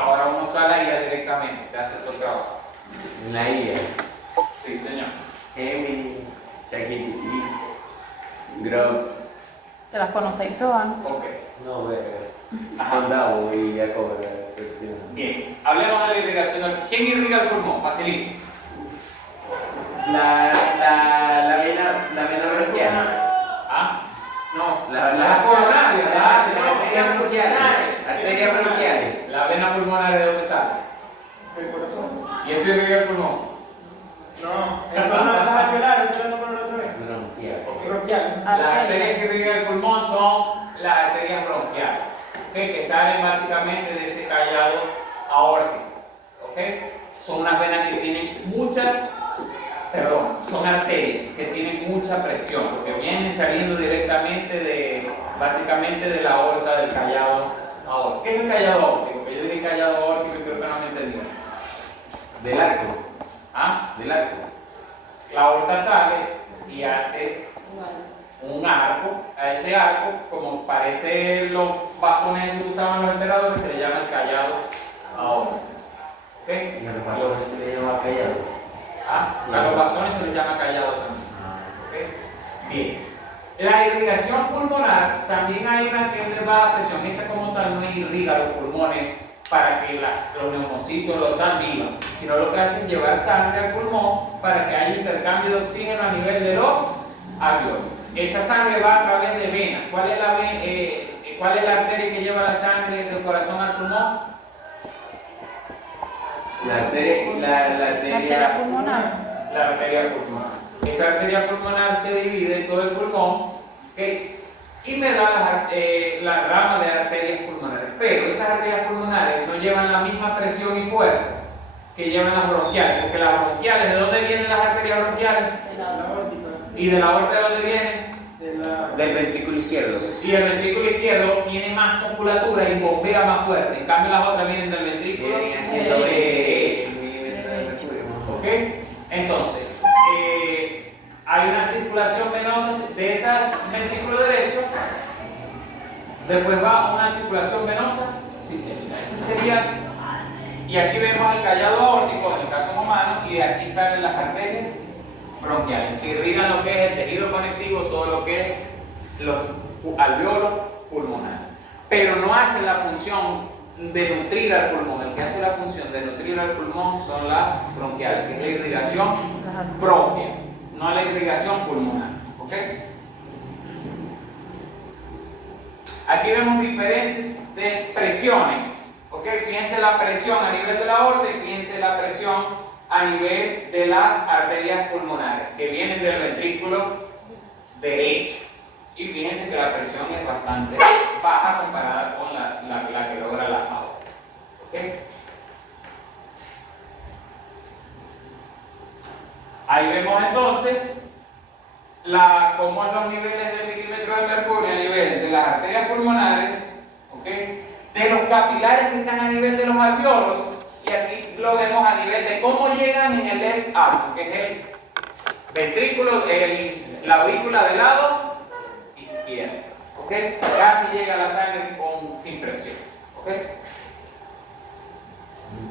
Ahora vamos a la IA directamente, te hace todo el trabajo. La IA. Sí, señor. Gemini, ChatGPT, Grok. ¿Te las conocéis todas, no? Ok. No, Andavo y Jacob. Bien, hablemos de la irrigación. ¿Quién irriga el pulmón? Facilito. La vena bronquial. ¿Ah? No, La coronaria, Arterias bronquiales. Arterias bronquiales. La vena pulmonar, ¿de dónde sale? del corazón. ¿Y eso irriga el pulmón? No, eso no es las alveolares, eso lo nombré la otra vez. Bronquial. Bronquial. Las arterias que irrigan el pulmón son las arterias bronquiales, ¿okay? Que salen básicamente de ese callado aórtico. ¿Okay? Son unas venas que tienen son arterias que tienen mucha presión, porque vienen saliendo directamente básicamente de la aorta del callado aórtico. ¿Qué es el callado aórtico? Que yo dije callado aórtico y creo que no me entendieron. Del arco. ¿Ah? Del arco. La aorta sale y hace un arco. A ese arco, como parece los bastones que usaban los emperadores, se le llama el callado aórtico. ¿Okay? Y a los bastones se le llama callado. A los bastones se les llama callado también. ¿Okay? Bien. La irrigación pulmonar, también hay una que es de baja presión. Esa como tal no irriga los pulmones para que los neumocitos lo tal vivan, sino lo que hace es llevar sangre al pulmón para que haya intercambio de oxígeno a nivel de los alveolos. Esa sangre va a través de venas. ¿Cuál es la arteria que lleva la sangre del corazón al pulmón? La arteria pulmonar. La arteria pulmonar. Esa arteria pulmonar se divide en todo el pulmón, ¿okay? Y me da la rama de arterias pulmonares. Pero esas arterias pulmonares no llevan la misma presión y fuerza que llevan las bronquiales, porque las bronquiales, ¿de dónde vienen las arterias bronquiales? La aórtica. ¿Y de la aorta de dónde vienen? del ventrículo izquierdo. Y el ventrículo izquierdo tiene más musculatura y bombea más fuerte. En cambio, las otras vienen del ventrículo Vienen haciendo derecho. ¿Ok? Entonces, hay una circulación venosa de esas ventrículo derecho, después va una circulación venosa sistémica. Ese sería, y aquí vemos el callado aórtico en el caso humano, y de aquí salen las arterias bronquiales, que irrigan lo que es el tejido conectivo, todo lo que es los alveolos pulmonares. Pero no hacen la función de nutrir al pulmón. El que hace la función de nutrir al pulmón son las bronquiales, que es la irrigación propia. no a la irrigación pulmonar. ¿Ok? Aquí vemos diferentes presiones. ¿Ok? Fíjense la presión a nivel de la aorta y fíjense la presión a nivel de las arterias pulmonares que vienen del ventrículo derecho. Y fíjense que la presión es bastante baja comparada con la que logra la aorta. ¿Ok? Ahí vemos entonces cómo son los niveles de milímetros de mercurio a nivel de las arterias pulmonares, ¿ok? De los capilares que están a nivel de los alveolos, y aquí lo vemos a nivel de cómo llegan en el left atrium, que es el ventrículo, la aurícula del lado izquierdo, ¿ok? Casi llega la sangre sin presión, ¿ok?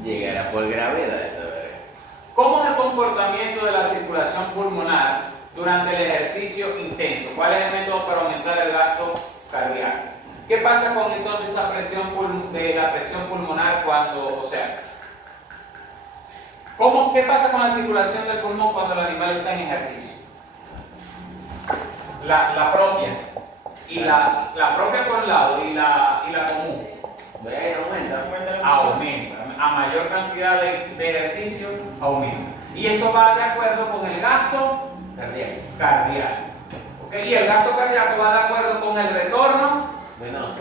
Llegará por gravedad esa verga. ¿Cómo es el comportamiento de la circulación pulmonar durante el ejercicio intenso? ¿Cuál es el método para aumentar el gasto cardíaco? ¿Qué pasa con entonces esa presión de la presión pulmonar cuando, o sea, qué pasa con la circulación del pulmón cuando el animal está en ejercicio? La propia y la propia por un lado y la común. Aumenta. A mayor cantidad de ejercicio, aumenta. Y eso va de acuerdo con el gasto cardíaco. ¿Okay? Y el gasto cardíaco va de acuerdo con el retorno venoso.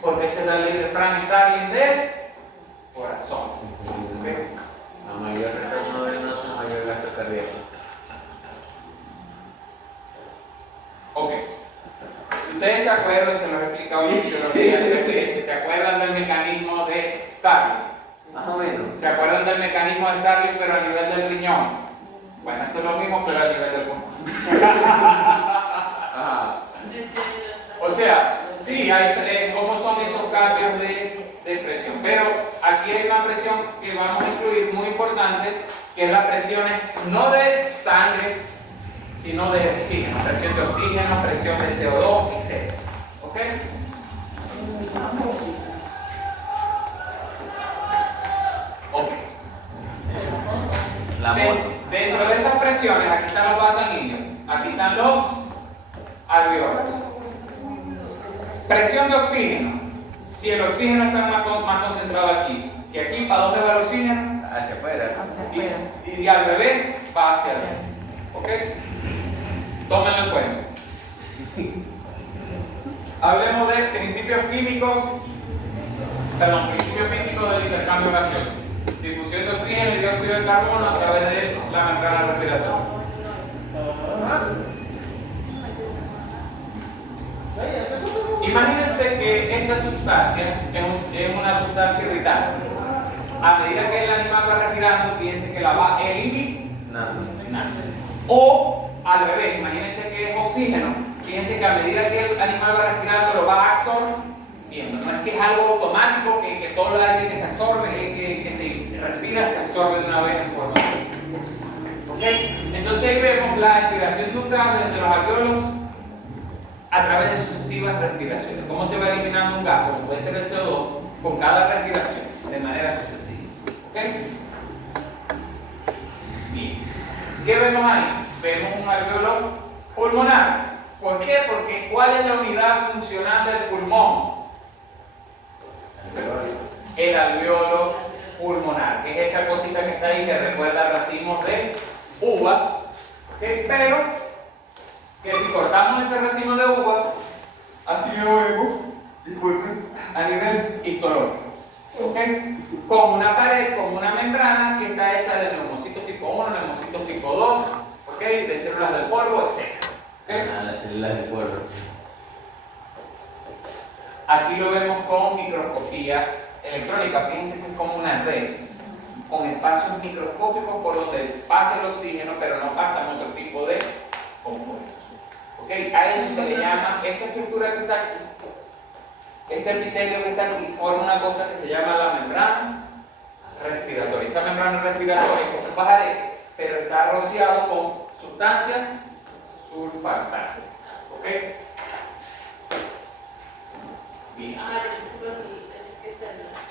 Porque esa es la ley de Frank Starling del corazón. ¿Okay? A mayor retorno venoso, mayor gasto cardíaco. Ok. Si ustedes se acuerdan, se los he explicado en fisiología 3 ¿se acuerdan del mecanismo de Starling? Más o menos. ¿Se acuerdan del mecanismo de Starling pero a nivel del riñón? Bueno, esto es lo mismo pero a nivel del pulmón. O sea, sí, hay cómo son esos cambios de presión. Pero aquí hay una presión que vamos a incluir muy importante, que es las presiones no de sangre, sino de oxígeno. Presión de oxígeno, presión de CO2, etc. ¿Ok? Ok. Dentro de esas presiones, aquí están los vasos sanguíneos, aquí están los alveolos. Presión de oxígeno. Si el oxígeno está más concentrado aquí que aquí, ¿para dónde va el oxígeno? Hacia afuera. Y al revés, va hacia adentro. ¿Ok? Tómenlo en cuenta. Hablemos de principios físicos del intercambio gaseoso. Difusión de oxígeno y dióxido de carbono a través de la membrana respiratoria. Imagínense que esta sustancia es una sustancia irritante. A medida que el animal va respirando, fíjense que la va eliminando. O al revés, imagínense que es oxígeno. Fíjense que a medida que el animal va respirando, lo va absorbiendo. No es que es algo automático, que todo el aire que se absorbe, que se respira, se absorbe de una vez en forma de oxígeno. ¿Ok? Entonces ahí vemos la expiración de un gas desde los alveolos a través de sucesivas respiraciones. ¿Cómo se va eliminando un gas? Como puede ser el CO2, con cada respiración, de manera sucesiva. ¿Ok? Bien. ¿Qué vemos ahí? Vemos un alveolo pulmonar. ¿Por qué? Porque ¿cuál es la unidad funcional del pulmón? El alveolo pulmonar, que es esa cosita que está ahí que recuerda racimos de uva. ¿Ok? Pero que si cortamos ese racimo de uva, así lo vemos, disculpen, a nivel histológico. ¿Ok? Con una pared, con una membrana que está hecha de neumocitos tipo 1, neumocitos tipo 2, ¿ok? De células del polvo, etc. ¿Okay? Las células del polvo. Aquí lo vemos con microscopía electrónica. Fíjense que es como una red con espacios microscópicos por donde pasa el oxígeno, pero no pasan otro tipo de compuestos. ¿Okay? A eso se le llama, esta estructura que está aquí, este epitelio que está aquí, forma una cosa que se llama la membrana respiratoria. Esa membrana respiratoria es como un pajarete, pero está rociado con sustancias surfactantes. ¿Ok? Bien. ¿Qué células?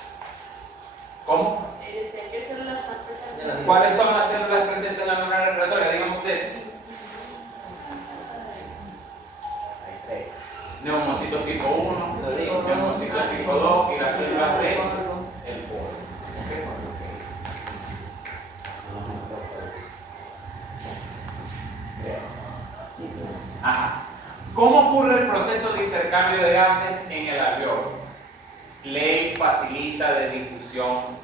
¿Cómo? ¿Qué células están presentes? ¿Cuáles son las células presentes en la membrana respiratoria? Díganme ustedes. y las células del polo. Ajá. ¿Cómo ocurre el proceso de intercambio de gases en el alveolo? Ley facilita de difusión.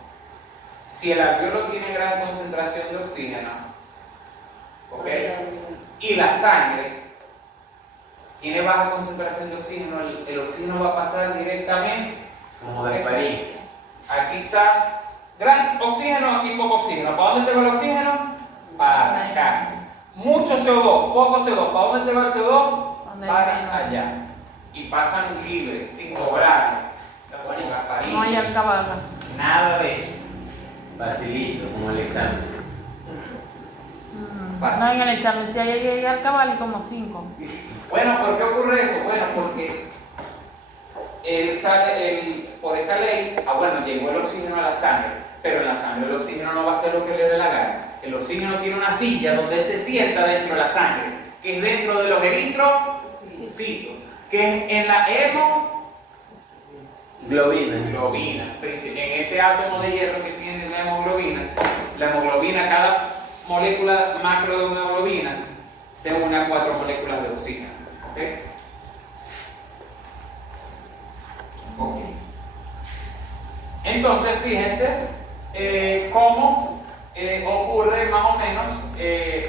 Si el alveolo tiene gran concentración de oxígeno, ¿ok? Y la sangre tiene baja concentración de oxígeno, el oxígeno va a pasar directamente. Como de París. Aquí está gran oxígeno, aquí poco oxígeno. ¿Para dónde se va el oxígeno? Para acá. Mucho CO2, poco CO2. ¿Para dónde se va el CO2? Para allá. Y pasan libres, sin cobrar. No hay alcabala. Nada de eso. Facilito, como el examen. Fácil. No, en el examen si hay alcabala y como 5. Bueno, ¿por qué ocurre eso? Bueno, porque por esa ley, bueno, llegó el oxígeno a la sangre, pero en la sangre el oxígeno no va a hacer lo que le dé la gana. El oxígeno tiene una silla donde él se sienta dentro de la sangre, que es dentro de los eritrocitos, que es en la Globina. en ese átomo de hierro que tiene la hemoglobina, cada molécula macro de una hemoglobina se une a 4 moléculas de oxígeno. ¿Ok? Ok. Entonces, fíjense cómo ocurre más o menos,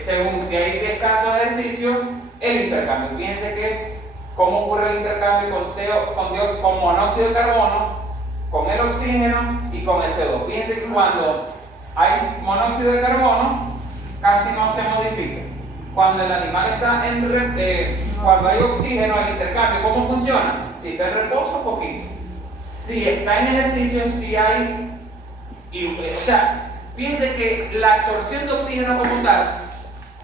según si hay descanso de ejercicio, el intercambio. Fíjense que cómo ocurre el intercambio con monóxido de carbono, con el oxígeno y con el CO2. Fíjense que cuando hay monóxido de carbono, casi no se modifica. Cuando el animal está cuando hay oxígeno, el intercambio, ¿cómo funciona? Si está en reposo, poquito. Si está en ejercicio, si hay. O sea, fíjense que la absorción de oxígeno como tal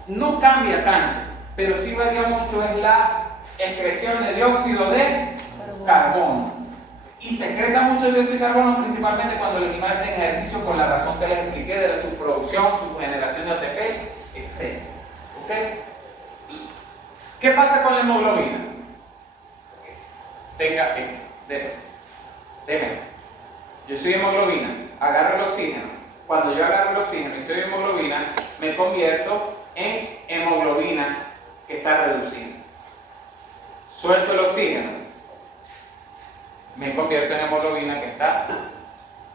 no cambia tanto, pero sí varía mucho es la excreción de dióxido de carbono. Y secreta mucho dióxido de carbono principalmente cuando el animal está en ejercicio, por la razón que les expliqué de su producción, su generación de ATP, etc. ¿Ok? ¿Qué pasa con la hemoglobina? Déjenme. Yo soy hemoglobina, agarro el oxígeno. Cuando yo agarro el oxígeno y soy hemoglobina, me convierto en hemoglobina que está reducida. Suelto el oxígeno, me convierto en hemoglobina que está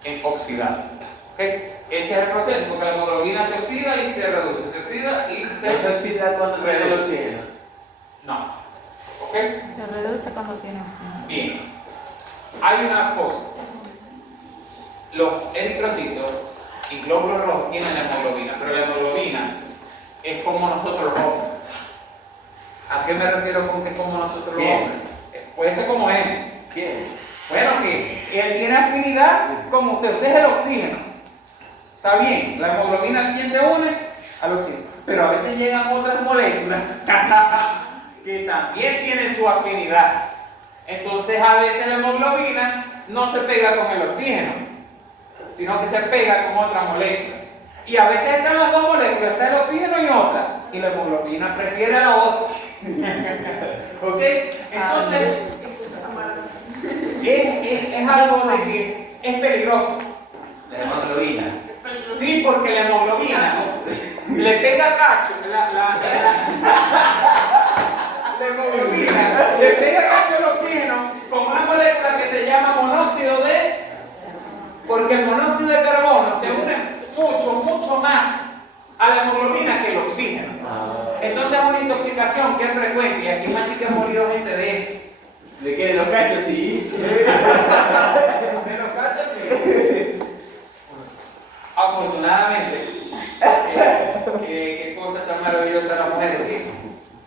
en oxidada. ¿Okay? Ese es el proceso, porque la hemoglobina se oxida y se reduce, se oxida y ¿No se oxida cuando tiene el oxígeno? No. ¿Ok? Se reduce cuando tiene oxígeno. Bien. Hay una cosa. Los eritrocitos y glóbulos rojos tienen la hemoglobina, pero la hemoglobina es como nosotros los hombres. ¿A qué me refiero con que es como nosotros los hombres? Puede ser como él. ¿Quién? Bueno, que él tiene afinidad como usted es el oxígeno. Está bien, la hemoglobina, ¿quién se une? Al oxígeno. Pero a veces llegan otras moléculas que también tienen su afinidad. Entonces a veces la hemoglobina no se pega con el oxígeno, sino que se pega con otra molécula. Y a veces están las dos moléculas, está el oxígeno y otra, y la hemoglobina prefiere a la otra. ¿Ok? Entonces, es algo de que es peligroso. La hemoglobina. Sí, porque la hemoglobina le pega cacho, la hemoglobina le pega cacho al oxígeno con una molécula que se llama monóxido porque el monóxido de carbono se une mucho más a la hemoglobina que el oxígeno. Entonces es una intoxicación que es frecuente y aquí en Machique ha morido gente de eso. ¿De qué? ¿De los cachos? Sí. De los cachos sí. Afortunadamente, qué cosa tan maravillosa la mujer.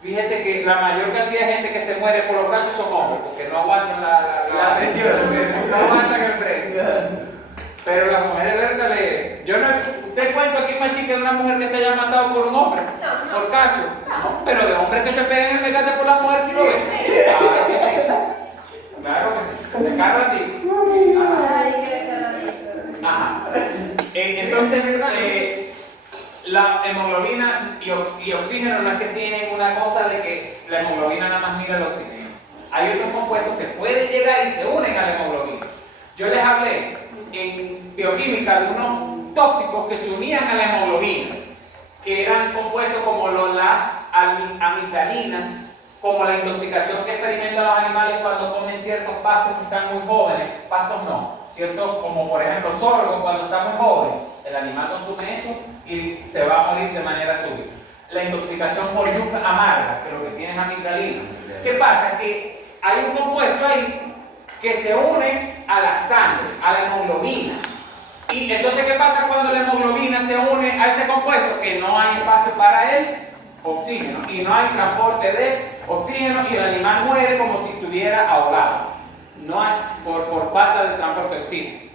Fíjese que la mayor cantidad de gente que se muere por los cachos son hombres, porque no aguantan la presión, no aguantan el precio. Pero las mujeres verdes usted cuenta aquí en Machique de una mujer que se haya matado por un hombre, por cacho. No, pero de hombres que se pegan el mecate por la mujer sí lo ven. Claro que sí. Claro que sí. De carro a ti. Ajá. Entonces, la hemoglobina y oxígeno no es que tienen una cosa de que la hemoglobina nada más mira el oxígeno. Hay otros compuestos que pueden llegar y se unen a la hemoglobina. Yo les hablé en bioquímica de unos tóxicos que se unían a la hemoglobina, que eran compuestos como la amigdalina, como la intoxicación que experimentan los animales cuando comen ciertos pastos que están muy jóvenes, pastos no, ciertos como por ejemplo sorgo cuando está muy joven, el animal consume eso y se va a morir de manera súbita. La intoxicación por yuca amarga, que lo que tiene es amigdalina. ¿Qué pasa? Que hay un compuesto ahí que se une a la sangre, a la hemoglobina. Y entonces, ¿qué pasa cuando la hemoglobina se une a ese compuesto? Que no hay espacio para el oxígeno y no hay transporte de oxígeno y el animal muere como si estuviera ahogado. No hay, por falta de transporte de oxígeno.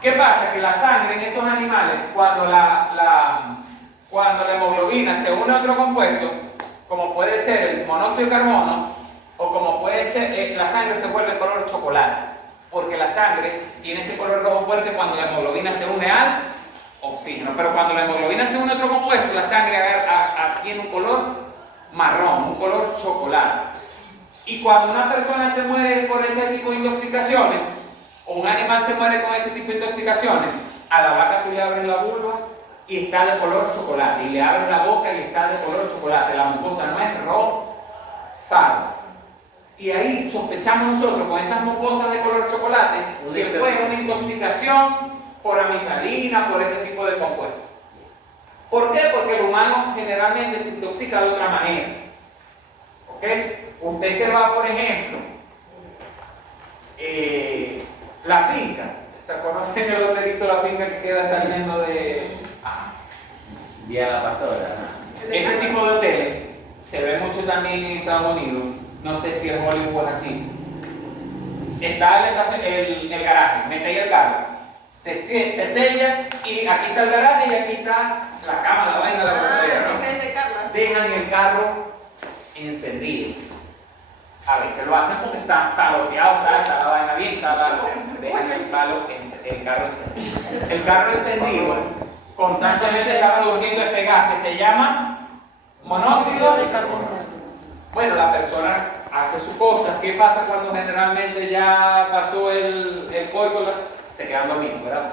¿Qué pasa? Que la sangre en esos animales, cuando la hemoglobina se une a otro compuesto, como puede ser el monóxido de carbono, o como puede ser, la sangre se vuelve color chocolate, porque la sangre tiene ese color rojo fuerte cuando la hemoglobina se une al oxígeno, pero cuando la hemoglobina se une a otro compuesto, la sangre tiene un color marrón, un color chocolate. Y cuando una persona se muere por ese tipo de intoxicaciones, o un animal se muere con ese tipo de intoxicaciones, a la vaca tú le abres la vulva y está de color chocolate, y le abres la boca y está de color chocolate, la mucosa no es rosada. Y ahí sospechamos nosotros con esas mucosas de color chocolate que fue una intoxicación por amigdalina, por ese tipo de compuestos. ¿Por qué? Porque el humano generalmente se intoxica de otra manera. ¿Ok? Usted se va, por ejemplo, la finca. ¿Se conocen el hotelito La Finca que queda saliendo de... Día de la Pastora? Ese tipo de hoteles se ve mucho también en Estados Unidos. No sé si en Hollywood es así. Está el garaje, mete ahí el carro, se sella y aquí está el garaje y aquí está la cama, la vaina, la cosadera, ¿no? Dejan el carro encendido. A veces lo hacen porque está bloqueado, está la vaina bien, dejan el carro encendido. El carro encendido constantemente está produciendo este gas que se llama monóxido de carbono. Bueno, la persona hace sus cosas. ¿Qué pasa cuando generalmente ya pasó el coito? Se quedan dormidos, ¿verdad?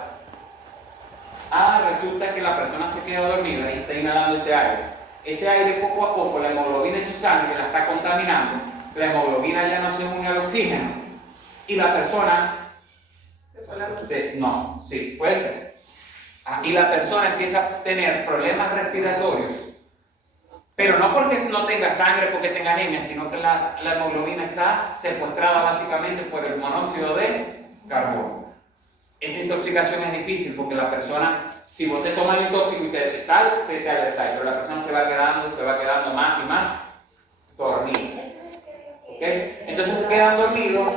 Resulta que la persona se queda dormida y está inhalando ese aire. Ese aire poco a poco, la hemoglobina en su sangre la está contaminando. La hemoglobina ya no se une al oxígeno. Y la persona... no, sí, puede ser. Y la persona empieza a tener problemas respiratorios. Pero no porque no tenga sangre, porque tenga anemia, sino que la hemoglobina está secuestrada básicamente por el monóxido de carbono. Esa intoxicación es difícil porque la persona, si vos te tomas un tóxico y te alertáis, pero la persona se va quedando más y más dormida. ¿Okay? Entonces se quedan dormidos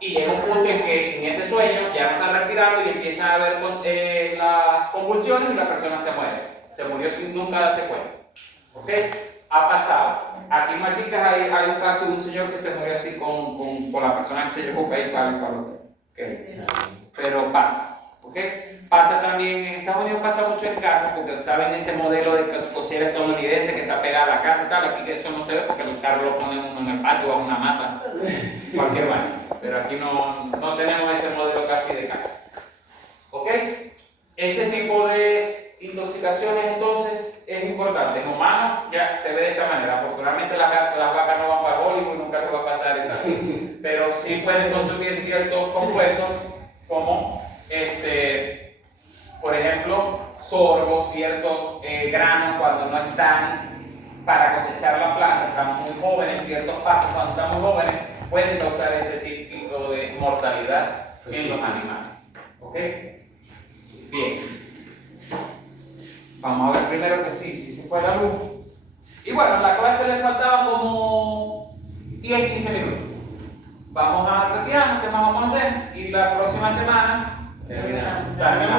y llega un punto en que en ese sueño ya no están respirando y empiezan a haber las convulsiones y la persona se muere. Se murió sin nunca darse cuenta. ¿Ok? Ha pasado. Aquí en Machicas hay un caso de un señor que se murió así con la persona que se llevó para ir para el hotel. ¿Okay? Pero pasa. ¿Ok? Pasa también, en Estados Unidos pasa mucho en casa, porque saben ese modelo de cochera estadounidense que está pegada a la casa y tal. Aquí eso no se ve porque el carro lo pone uno en el patio o en una mata, cualquier baño. Pero aquí no tenemos ese modelo casi de casa. ¿Ok? Ese tipo de intoxicaciones entonces es importante. En humanos ya se ve de esta manera. Afortunadamente las vacas no van para Hollywood y nunca les va a pasar esa cosa. Pero sí pueden consumir ciertos compuestos como por ejemplo sorgo, ciertos granos cuando no están para cosechar la planta, estamos muy jóvenes, ciertos pastos cuando están muy jóvenes pueden causar ese tipo de mortalidad en los animales. ¿Ok? Bien. Vamos a ver primero que sí se fue la luz. Y bueno, a la clase le faltaban como 10-15 minutos. Vamos a retirarnos, ¿qué más vamos a hacer? Y la próxima semana terminamos.